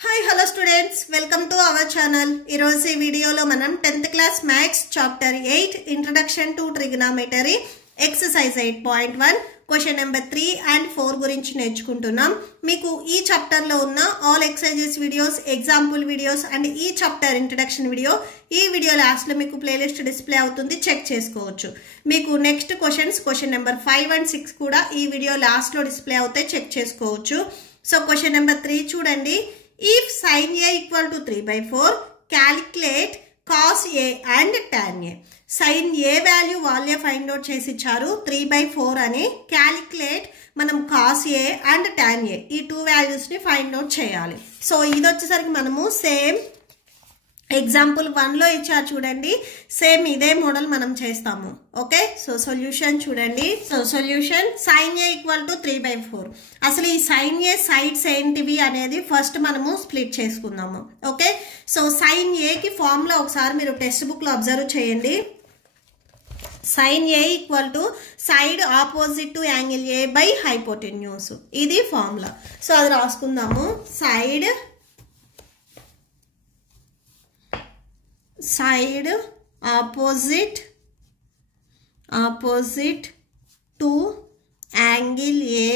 Hi, hello students. Welcome to our channel. Ee video lo manam 10th class maths chapter 8 introduction to trigonometry exercise 8.1 question number 3 and 4 గురించి నేర్చుకుంటున్నాం. మీకు ఈ chapter లో ఉన్న all exercises videos, example videos and ఈ chapter introduction video ఈ video last లో మీకు ప్లేలిస్ట్ డిస్ప్లే అవుతుంది, చెక్ చేసుకోవచ్చు. మీకు నెక్స్ట్ క్వశ్చన్ నెంబర్ 5 and 6 కూడా ఈ వీడియో లాస్ట్ లో డిస్ప్లే అవుతాయి, చెక్ చేసుకోవచ్చు. సో క్వశ్చన్ నెంబర్ 3 చూడండి. If sin A equal to 3/4, calculate cos A and tan A. Sin A value వాళ్ళే ఫైండ్ అవుట్ చేసి ఇచ్చారు 3/4 అని. క్యాలిక్యులేట్ మనం cos A and tan A ఈ టూ వాల్యూస్ని ఫైండ్ అవుట్ చేయాలి. సో ఇది వచ్చేసరికి మనము సేమ్ ఎగ్జాంపుల్ 1లో ఇచ్చారు చూడండి, సేమ్ ఇదే మోడల్ మనం చేస్తాము. ఓకే, సో సొల్యూషన్ చూడండి. So solution sin A equal to 3/4. అసలు ఈ sin A సైడ్స్ ఏంటివి అనేది ఫస్ట్ మనము స్ప్లిట్ చేసుకుందాము. ఓకే, సో sin Aకి ఫార్ములా ఒకసారి మీరు టెక్స్ట్ బుక్లో అబ్జర్వ్ చేయండి. sin A equal to side opposite to angle A by hypotenuse. ఇది ఫార్ములా. సో అది రాసుకుందాము. side opposite to angle A.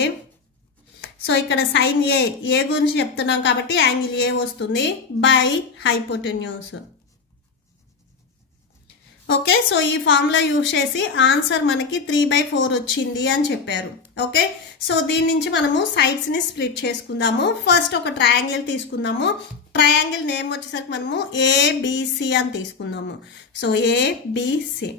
So ఇక్కడ sin A గురించి చెప్తున్నాం కాబట్టి యాంగిల్ A వస్తుంది బై హైపోటెన్యూస్. ఓకే, సో ఈ ఫార్ములా యూజ్ చేసి ఆన్సర్ మనకి 3/4 వచ్చింది అని చెప్పారు. ఓకే, సో దీని నుంచి మనము సైడ్స్ని స్ప్లిట్ చేసుకుందాము. ఫస్ట్ ఒక ట్రయాంగిల్ తీసుకుందాము. ట్రయాంగిల్ నేమ్ వచ్చేసరికి మనము ఏబిసి అని తీసుకుందాము. సో ఏబిసి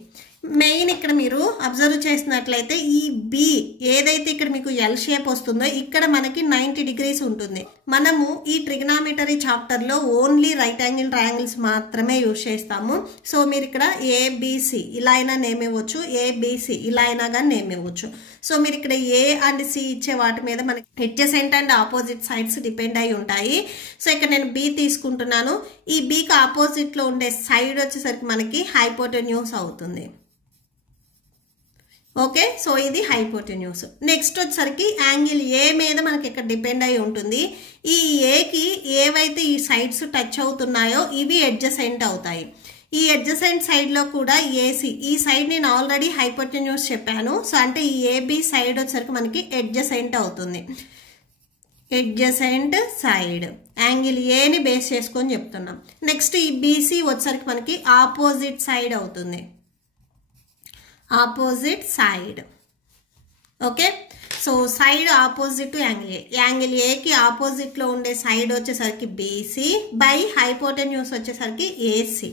మెయిన్ ఇక్కడ మీరు అబ్జర్వ్ చేసినట్లయితే ఈ బి ఏదైతే ఇక్కడ మీకు ఎల్ షేప్ వస్తుందో ఇక్కడ మనకి 90 degrees ఉంటుంది. మనము ఈ ట్రిగనామెటరీ చాప్టర్లో ఓన్లీ రైట్ యాంగిల్ ట్రయాంగిల్స్ మాత్రమే యూజ్ చేస్తాము. సో మీరు ఇక్కడ ఏబిసి ఇలా అయినా నేమ్ ఇవ్వచ్చు, ఏబిసి ఇలా అయినా కానీ నేమ్ ఇవ్వచ్చు. సో మీరు ఇక్కడ ఏ అండ్ సి ఇచ్చే వాటి మీద మనకి adjacent and opposite sides depend అయి ఉంటాయి. సో ఇక్కడ నేను బి తీసుకుంటున్నాను. ఈ బికి ఆపోజిట్లో ఉండే సైడ్ వచ్చేసరికి మనకి హైపోటెన్యూస్ అవుతుంది. ఓకే, సో ఇది హైపోటెన్యూస్. నెక్స్ట్ వచ్చేసరికి యాంగిల్ ఏ మీద మనకి ఇక్కడ డిపెండ్ అయి ఉంటుంది. ఈ ఏకి ఏవైతే ఈ సైడ్స్ టచ్ అవుతున్నాయో ఇవి అడ్జసెంట్ అవుతాయి. ఈ అడ్జసెంట్ సైడ్లో కూడా ఏసీ ఈ సైడ్ నేను ఆల్రెడీ హైపోటెన్యూస్ చెప్పాను. సో అంటే ఈ ఏబి సైడ్ వచ్చేసరికి మనకి అడ్జసెంట్ అవుతుంది. అడ్జసెంట్ సైడ్ యాంగిల్ ఏని బేస్ చేసుకొని చెప్తున్నాం. నెక్స్ట్ ఈ బీసీ వచ్చేసరికి మనకి ఆపోజిట్ సైడ్ అవుతుంది, opposite side. Okay, so side opposite to angle ఏకి ఆపోజిట్లో ఉండే సైడ్ వచ్చేసరికి బీసీ బై హైపోటెన్యూస్ వచ్చేసరికి ఏసీ.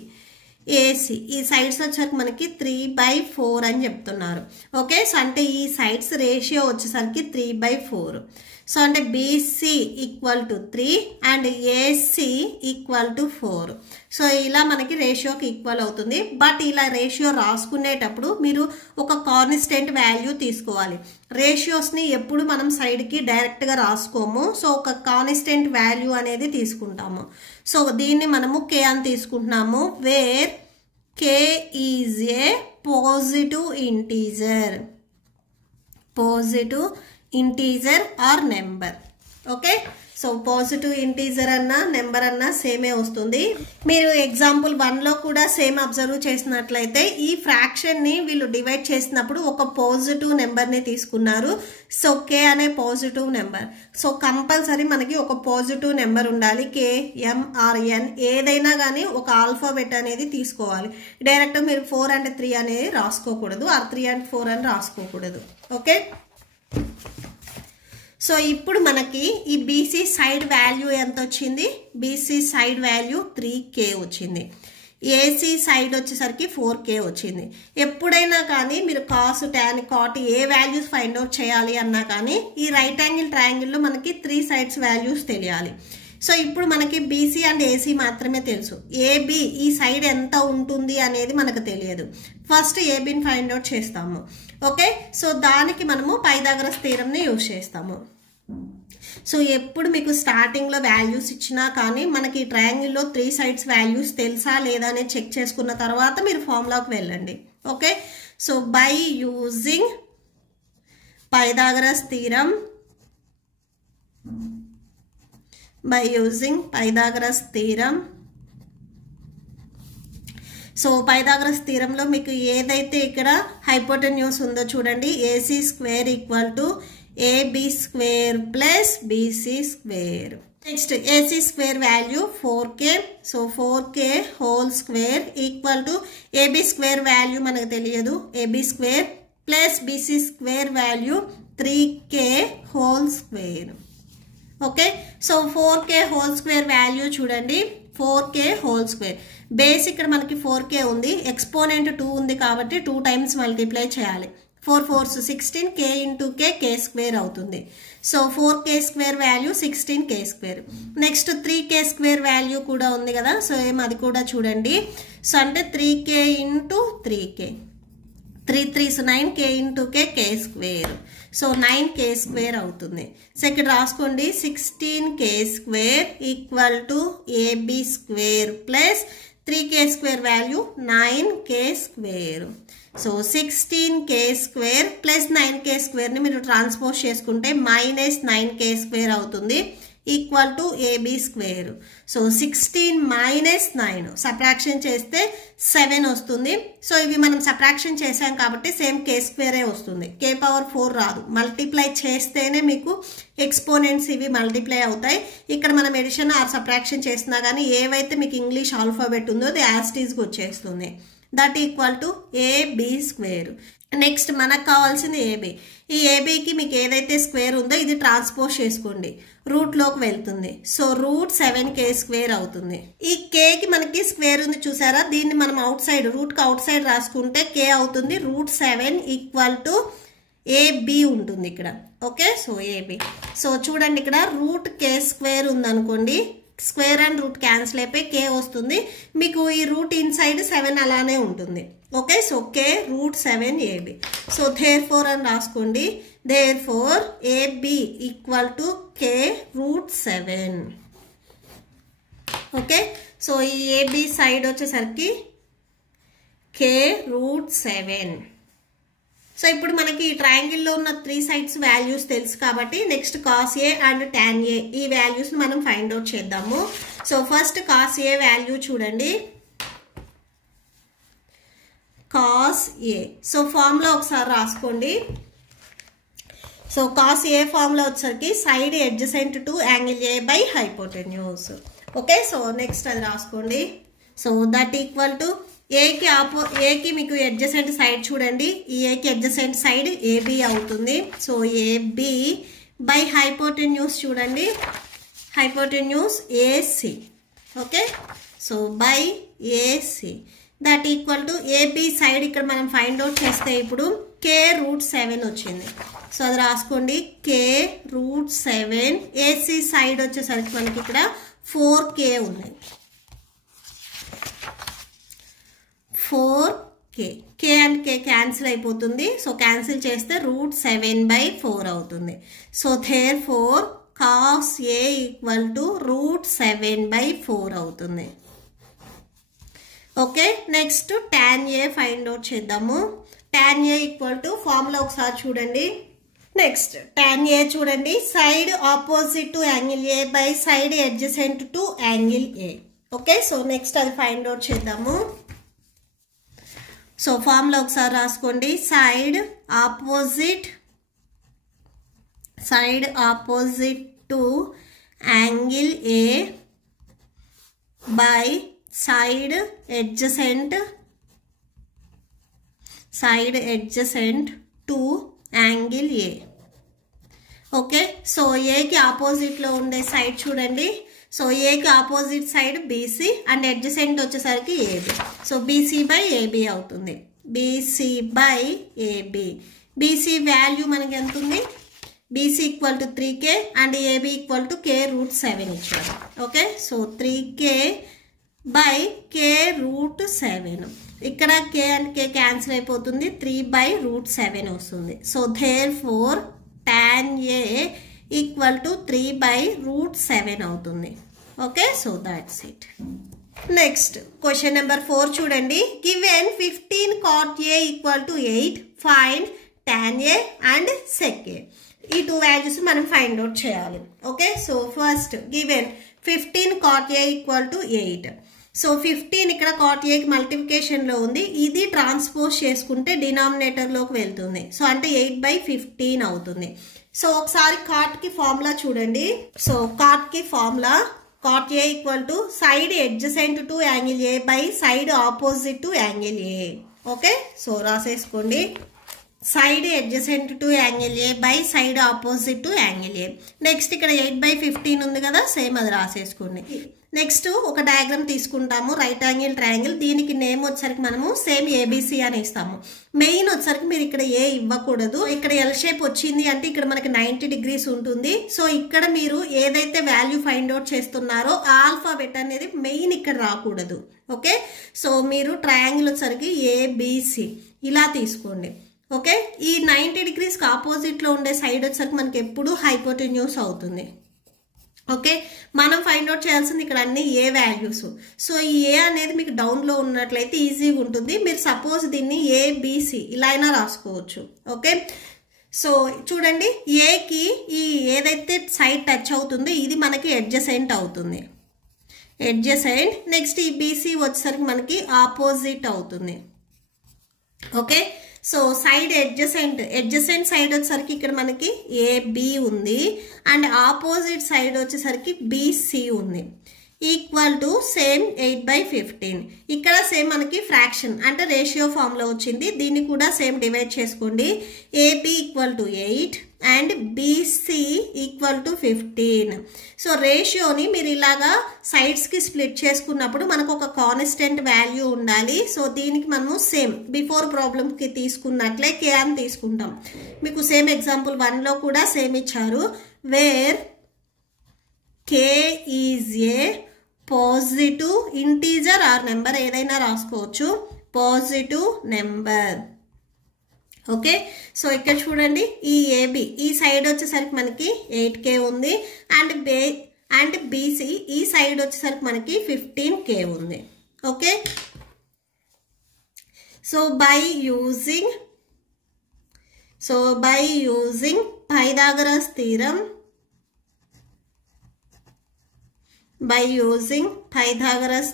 ఈ సైడ్స్ వచ్చేసరికి మనకి 3/4 అని చెప్తున్నారు. ఓకే, సో అంటే ఈ సైడ్స్ రేషియో వచ్చేసరికి 3/4. సో అంటే BC equal to 3 and AC equal to 4. So ఇలా మనకి రేషియోకి ఈక్వల్ అవుతుంది. బట్ ఇలా రేషియో రాసుకునేటప్పుడు మీరు ఒక కాన్స్టెంట్ వాల్యూ తీసుకోవాలి. రేషియోస్ని ఎప్పుడు మనం సైడ్కి డైరెక్ట్గా రాసుకోము. సో ఒక కాన్స్టెంట్ వాల్యూ అనేది తీసుకుంటాము. సో దీన్ని మనము కే అని తీసుకుంటున్నాము. Where K is a positive integer or number. Okay, so positive integer అన్నా నెంబర్ అన్నా సేమే వస్తుంది. మీరు ఎగ్జాంపుల్ 1లో కూడా సేమ్ అబ్జర్వ్ చేసినట్లయితే ఈ ఫ్రాక్షన్ని వీళ్ళు డివైడ్ చేసినప్పుడు ఒక పాజిటివ్ నెంబర్ని తీసుకున్నారు. సో కే అనే పాజిటివ్ నెంబర్. సో కంపల్సరీ మనకి ఒక పాజిటివ్ నెంబర్ ఉండాలి. కే, ఎం ఆర్ ఎన్ ఏదైనా కానీ ఒక ఆల్ఫాబెట్ అనేది తీసుకోవాలి. డైరెక్ట్ మీరు 4 and 3 అనేది రాసుకోకూడదు, ఆర్ 3 and 4 అని రాసుకోకూడదు. ఓకే, సో ఇప్పుడు మనకి ఈ బీసీ సైడ్ వాల్యూ ఎంత వచ్చింది? బీసీ సైడ్ వాల్యూ 3K వచ్చింది. ఏసీ సైడ్ వచ్చేసరికి 4K వచ్చింది. ఎప్పుడైనా కానీ మీరు cos, tan, cot A values find out చేయాలి అన్నా కానీ ఈ రైట్ యాంగిల్ ట్రయాంగిల్లో మనకి 3 sides వాల్యూస్ తెలియాలి. సో ఇప్పుడు మనకి బీసీ అండ్ ఏసీ మాత్రమే తెలుసు. ఏబి ఈ సైడ్ ఎంత ఉంటుంది అనేది మనకు తెలియదు. ఫస్ట్ ఏబిని ఫైండ్ అవుట్ చేస్తాము. ఓకే, సో దానికి మనము పైథాగరస్ థీరంని యూజ్ చేస్తాము. సో ఎప్పుడు మీకు స్టార్టింగ్లో వాల్యూస్ ఇచ్చినా కానీ మనకి ఈ ట్రయాంగిల్లో 3 sides వాల్యూస్ తెలుసా లేదా అనేది చెక్ చేసుకున్న తర్వాత మీరు ఫార్ములాకి వెళ్ళండి. Okay, so by using Pythagoras theorem by using Pythagoras theorem. So Pythagoras థీరంలో మీకు ఏదైతే ఇక్కడ హైపోటెన్యూస్ ఉందో చూడండి, AC square equal to AB square plus BC square. Next AC square value 4k, so 4k whole square equal to AB square value మనకు తెలియదు, AB square plus BC square value 3k whole square. Okay, so 4k whole square value చూడండి, 4k whole square. Base ఇక్కడ మనకి 4k ఉంది, exponent 2 ఉంది కాబట్టి 2 times multiply చేయాలి. 4 4s 16, k into k, k square అవుతుంది. So 4k square value 16k square. Next 3k square value కూడా ఉంది కదా, సో అది కూడా చూడండి. సో అంటే 3k into 3k, 3 3s 9, k into k, k square. So 9k square అవుతుంది. సో ఇక్కడ రాసుకోండి, 16k square equal to AB square plus 3k square value 9k square. So 16k square plus 9k స్క్వేర్ని మీరు transpose చేసుకుంటే minus 9k square అవుతుంది equal to AB square. So 16 minus 9 subtraction చేస్తే 7 వస్తుంది. So ఇవి మనం సబ్ట్రాక్షన్ చేసాం కాబట్టి సేమ్ k స్క్వేరే వస్తుంది, k పవర్ 4 రాదు. మల్టిప్లై చేస్తేనే మీకు ఎక్స్పోనెంట్స్ ఇవి మల్టిప్లై అవుతాయి. ఇక్కడ మనం ఎడిషన్ ఆర్ సబ్ట్రాక్షన్ చేసినా కానీ ఏవైతే మీకు ఇంగ్లీష్ ఆల్ఫాబెట్ ఉందో అది యాజ్ ఇట్ ఈస్గా వచ్చేస్తుంది. That equal to AB square. Next మనకు కావాల్సింది ఏబి. ఈ ఏబికి మీకు ఏదైతే స్క్వేర్ ఉందో ఇది ట్రాన్స్పోజ్ చేసుకోండి, రూట్లోకి వెళ్తుంది. సో రూట్ 7k స్క్వేర్ అవుతుంది. ఈ కేకి మనకి స్క్వేర్ ఉంది చూసారా, దీన్ని మనం అవుట్ సైడ్ రూట్కి అవుట్ సైడ్ రాసుకుంటే k అవుతుంది. రూట్ 7 ఈక్వల్ టు ఏబి ఉంటుంది ఇక్కడ. Okay, so AB. సో చూడండి ఇక్కడ రూట్ k స్క్వేర్ ఉందనుకోండి, స్క్వేర్ అండ్ రూట్ క్యాన్సిల్ అయిపోయి k వస్తుంది. మీకు ఈ రూట్ ఇన్సైడ్ 7 అలానే ఉంటుంది. Okay, so k root 7 AB. So therefore అని రాసుకోండి, therefore AB equal to k root 7. Okay, so ఈ ఏబి సైడ్ వచ్చేసరికి k రూట్ 7. సో ఇప్పుడు మనకి ఈ ట్రయాంగిల్లో ఉన్న 3 సైడ్స్ వాల్యూస్ తెలుసు కాబట్టి next cos A and tan A ఈ వాల్యూస్ని మనం ఫైండ్ అవుట్ చేద్దాము. So first cos A value చూడండి, కాస్ ఏ. సో ఫార్ములా ఒకసారి రాసుకోండి. సో కాస్ ఏ ఫార్ములా వచ్చేసరికి side adjacent to angle A by hypotenuse. Okay, so next అది రాసుకోండి. సో దట్ ఈక్వల్ టు ఏకి మీకు అడ్జసెంట్ సైడ్ చూడండి, ఈ ఏకి అడ్జసెంట్ సైడ్ ఏబి అవుతుంది. సో ఏబి బై హైపోటెన్యూస్ చూడండి, hypotenuse AC. Okay, so by AC that equal to AB side ఇక్కడ మనం ఫైండ్ అవుట్ చేస్తే ఇప్పుడు k రూట్ 7 వచ్చింది. సో అది రాసుకోండి, k రూట్ 7. ఏసీ సైడ్ వచ్చేసరికి మనకి ఇక్కడ 4k ఉన్నాయి, 4k. k and k cancel అయిపోతుంది. సో క్యాన్సిల్ చేస్తే రూట్ 7/4 అవుతుంది. So therefore cos A equal to root 7/4 అవుతుంది. Okay, next tan A find out చేద్దాము. Tan A equal to formula ఒకసారి చూడండి. నెక్స్ట్ టాన్ ఏ చూడండి, side opposite to angle A by side adjacent to angle A. Okay, so next అది find out చేద్దాము. So formula ఒకసారి రాసుకోండి, side opposite to angle A by side adjacent to angle A. Okay, so ఏకి ఆపోజిట్లో ఉండే side చూడండి. So ఏకి opposite side BC and adjacent వచ్చేసరికి AB. So BC by AB అవుతుంది, BC by AB. BC value మనకి ఎంత ఉంది, BC equal to 3k and AB equal to k root 7 ఇచ్చారు. Okay, so 3k by k root 7. ఇక్కడ k and k cancel అయిపోతుంది, 3/√7 వస్తుంది. So therefore tan A equal to 3/√7 అవుతుంది. Okay, so that's it. Next question number 4 చూడండి, given 15 cot A equal to 8, find tan A and sec A. ఈ 2 values మనం find out చేయాలి. Okay, so first given 15 cot A equal to 8. So 15 ఇక్కడ cot A కి మల్టిప్లికేషన్లో ఉంది, ఇది transpose చేసుకుంటే డినామినేటర్లోకి వెళ్తుంది. సో అంటే 8/15 అవుతుంది. సో ఒకసారి కాట్కి ఫార్ములా చూడండి. సో కాట్కి formula cot A equal to side adjacent to angle A by side opposite to angle A. Okay, so రాసేసుకోండి. Side adjacent to angle A by side opposite to angle A. Next ఇక్కడ 8/15 ఉంది కదా, same అది రాసేసుకోండి. Next ఒక diagram తీసుకుంటాము, right angle triangle. దీనికి name వచ్చేసరికి మనము సేమ్ ఏబిసి అని ఇస్తాము. మెయిన్ వచ్చేసరికి మీరు ఇక్కడ ఏ ఇవ్వకూడదు. ఇక్కడ ఎల్ షేప్ వచ్చింది అంటే ఇక్కడ మనకి 90 degrees ఉంటుంది. సో ఇక్కడ మీరు ఏదైతే వాల్యూ ఫైండ్ అవుట్ చేస్తున్నారో ఆల్ఫాబెట్ అనేది మెయిన్ ఇక్కడ రాకూడదు. ఓకే, సో మీరు ట్రయాంగిల్ వచ్చేసరికి ఏబిసి ఇలా తీసుకోండి. ఓకే, ఈ 90 degrees ఆపోజిట్లో ఉండే సైడ్ వచ్చేసరికి మనకి ఎప్పుడు హైపోటెన్యూస్ అవుతుంది. ఓకే, మనం ఫైండ్ అవుట్ చేయాల్సింది ఇక్కడ అన్ని ఏ వాల్యూస్. సో ఈ ఏ అనేది మీకు డౌన్లో ఉన్నట్లయితే ఈజీగా ఉంటుంది. మీరు సపోజ్ దీన్ని ఏబిసి ఇలా అయినా రాసుకోవచ్చు. ఓకే, సో చూడండి, ఏకి ఈ ఏదైతే సైడ్ టచ్ అవుతుందో ఇది మనకి ఎడ్జసెంట్ అవుతుంది, ఎడ్జసెంట్. నెక్స్ట్ ఈ బీసీ వచ్చేసరికి మనకి ఆపోజిట్ అవుతుంది. Okay, so side adjacent side వచ్చేసరికి ఇక్కడ మనకి ఏబి ఉంది అండ్ ఆపోజిట్ సైడ్ వచ్చేసరికి బీసీ ఉంది. Equal to same 8/15. ఇక్కడ సేమ్ మనకి ఫ్రాక్షన్ అంటే రేషియో ఫామ్లో వచ్చింది. దీన్ని కూడా సేమ్ డివైడ్ చేసుకోండి. AB equal to 8 and BC equal to 15. So రేషియోని మీరు ఇలాగా సైడ్స్కి స్ప్లిట్ చేసుకున్నప్పుడు మనకు ఒక కాన్స్టెంట్ వాల్యూ ఉండాలి. సో దీనికి మనము సేమ్ బిఫోర్ ప్రాబ్లమ్కి తీసుకున్నట్లే కే అని తీసుకుంటాం. మీకు సేమ్ ఎగ్జాంపుల్ 1లో కూడా సేమ్ ఇచ్చారు. Where K is a positive integer or number, ఏదైనా రాసుకోవచ్చు, పాజిటివ్ నెంబర్. ఓకే, సో ఇక్కడ చూడండి, ఈ ఏబి ఈ సైడ్ వచ్చేసరికి మనకి 8K ఉంది అండ్ బీసీ ఈ సైడ్ వచ్చేసరికి మనకి 15K ఉంది. Okay, so by using Pythagoras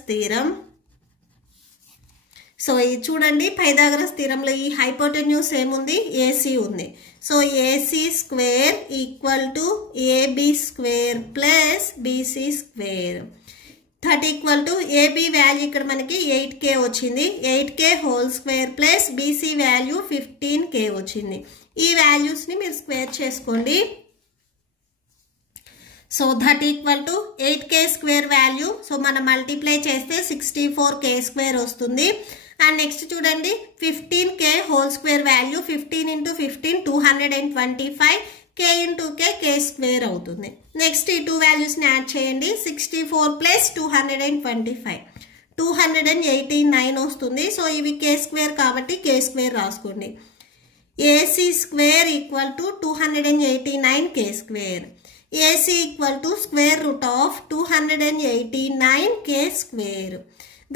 theorem, so ఇది చూడండి, పైథాగరస్ థీరంలో ఈ హైపోటెన్యూస్ ఏముంది, ఏసీ ఉంది. So AC square equal to AB square plus BC square. That equal to AB value ఇక్కడ మనకి 8K వచ్చింది, 8K whole square plus BC value 15K వచ్చింది. ఈ వాల్యూస్ని మీరు స్క్వేర్ చేసుకోండి. So that equal to 8K square value. So మనం multiply చేస్తే 64K స్క్వేర్ వస్తుంది. అండ్ నెక్స్ట్ చూడండి, 15K whole square value 15 × 15 225, K × K square అవుతుంది. నెక్స్ట్ ఈ 2 వాల్యూస్ని యాడ్ చేయండి. 64 + 225 289 వస్తుంది. సో ఇవి K స్క్వేర్ కాబట్టి K స్క్వేర్ రాసుకోండి. AC square equal to 289 K square. AC equal to square root of 289 K square.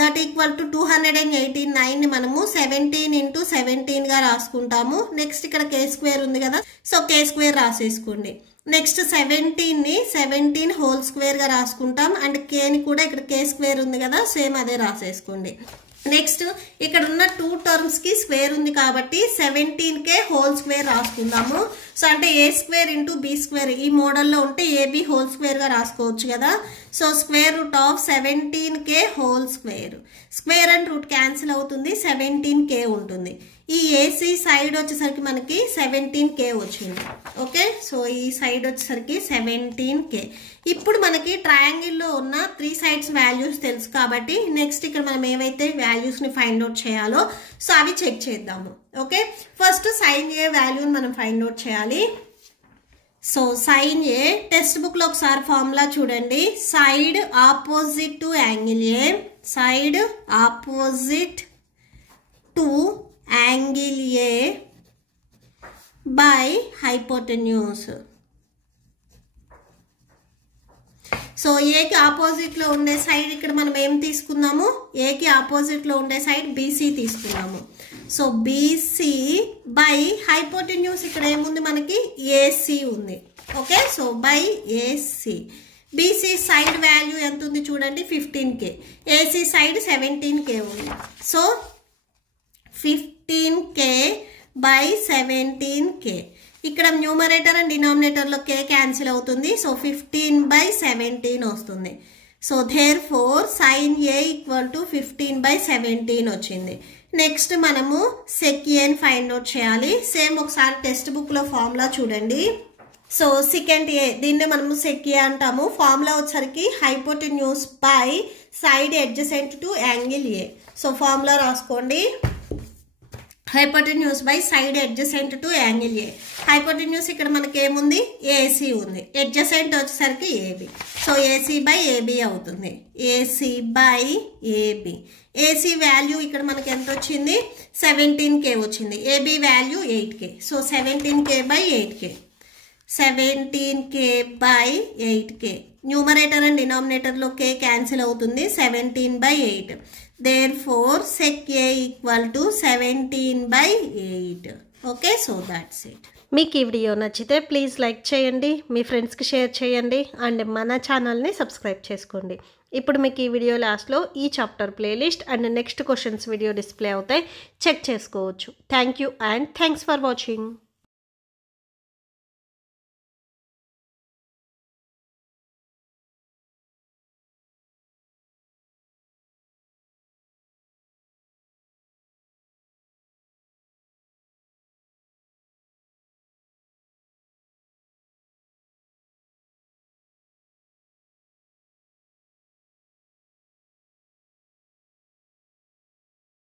That equal to 289 మనము 17 × 17గా రాసుకుంటాము. నెక్స్ట్ ఇక్కడ K స్క్వేర్ ఉంది కదా, సో K స్క్వేర్ రాసేసుకోండి. నెక్స్ట్ 17ని 17 హోల్ స్క్వేర్గా రాసుకుంటాం అండ్ Kని కూడా ఇక్కడ K స్క్వేర్ ఉంది కదా, సేమ్ అదే రాసేసుకోండి. నెక్స్ట్ ఇక్కడ ఉన్న 2 టర్మ్స్కి స్క్వేర్ ఉంది కాబట్టి 17K హోల్ స్క్వేర్ రాసుకుందాము. సో అంటే ఏ స్క్వేర్ × బి స్క్వేర్ ఈ మోడల్లో ఉంటే ఏబి హోల్ స్క్వేర్గా రాసుకోవచ్చు కదా. So square root of 17K whole square, square and root cancel అవుతుంది, 17K ఉంటుంది. ఈ ఏసీ సైడ్ వచ్చేసరికి మనకి 17K వచ్చింది. ఓకే, సో ఈ సైడ్ వచ్చేసరికి 17K. ఇప్పుడు మనకి ట్రయాంగిల్లో ఉన్న 3 సైడ్స్ వాల్యూస్ తెలుసు కాబట్టి నెక్స్ట్ ఇక్కడ మనం ఏవైతే వాల్యూస్ని ఫైండ్ అవుట్ చేయాలో సో అవి చెక్ చేద్దాము. ఓకే, ఫస్ట్ సైన్ ఏ వాల్యూని మనం ఫైండ్ అవుట్ చేయాలి. సో సైన్ ఏ టెక్స్ట్ బుక్లో ఒకసారి ఫార్ములా చూడండి. Side opposite to angle A, side opposite to angle A by hypotenuse. So ఏకి ఆపోజిట్లో ఉండే సైడ్ ఇక్కడ మనం ఏం తీసుకున్నాము, ఏకి ఆపోజిట్లో ఉండే సైడ్ బీసీ తీసుకున్నాము. సో బీసీ బై హైపోటెన్యూస్ ఇక్కడ ఏముంది మనకి ఏసీ ఉంది. Okay, so by AC. BC side value ఎంత ఉంది చూడండి 15K, ఏసీ సైడ్ 17K ఉంది. So 15K by 17K. ఇక్కడ న్యూమరేటర్ అండ్ డినామినేటర్లో K క్యాన్సిల్ అవుతుంది. సో 15/17 వస్తుంది. So therefore sine A equal to 15/17 వచ్చింది. నెక్స్ట్ మనము సెక్ ఏని ఫైండ్ అవుట్ చేయాలి. సేమ్ ఒకసారి టెక్స్ట్ బుక్లో ఫార్ములా చూడండి. సో సెకండ్ ఏ, దీన్నే మనము సెక్ ఏ అంటాము. ఫార్ములా వచ్చరికి hypotenuse by side adjacent to angle A. So formula రాసుకోండి, hypotenuse by side adjacent to angle A. Hypotenuse ఇక్కడ మనకి ఏముంది ఏసీ ఉంది, అడ్జసెంట్ వచ్చేసరికి AB. So AC by AB అవుతుంది, AC by AB. AC value ఇక్కడ మనకి ఎంత వచ్చింది 17K వచ్చింది, AB value 8K. So 17K/8K, 17K/8K. Numerator and డినామినేటర్లో K క్యాన్సిల్ అవుతుంది, 17/8. Therefore sec A equal to 17/8. Okay, so that's it. మీకు ఈ వీడియో నచ్చితే ప్లీజ్ లైక్ చేయండి, మీ ఫ్రెండ్స్కి షేర్ చేయండి అండ్ మన ఛానల్ని సబ్స్క్రైబ్ చేసుకోండి. ఇప్పుడు మీకు ఈ వీడియో లాస్ట్లో ఈ chapter playlist and next questions video display అవుతాయి, చెక్ చేసుకోవచ్చు. Thank you and thanks for watching.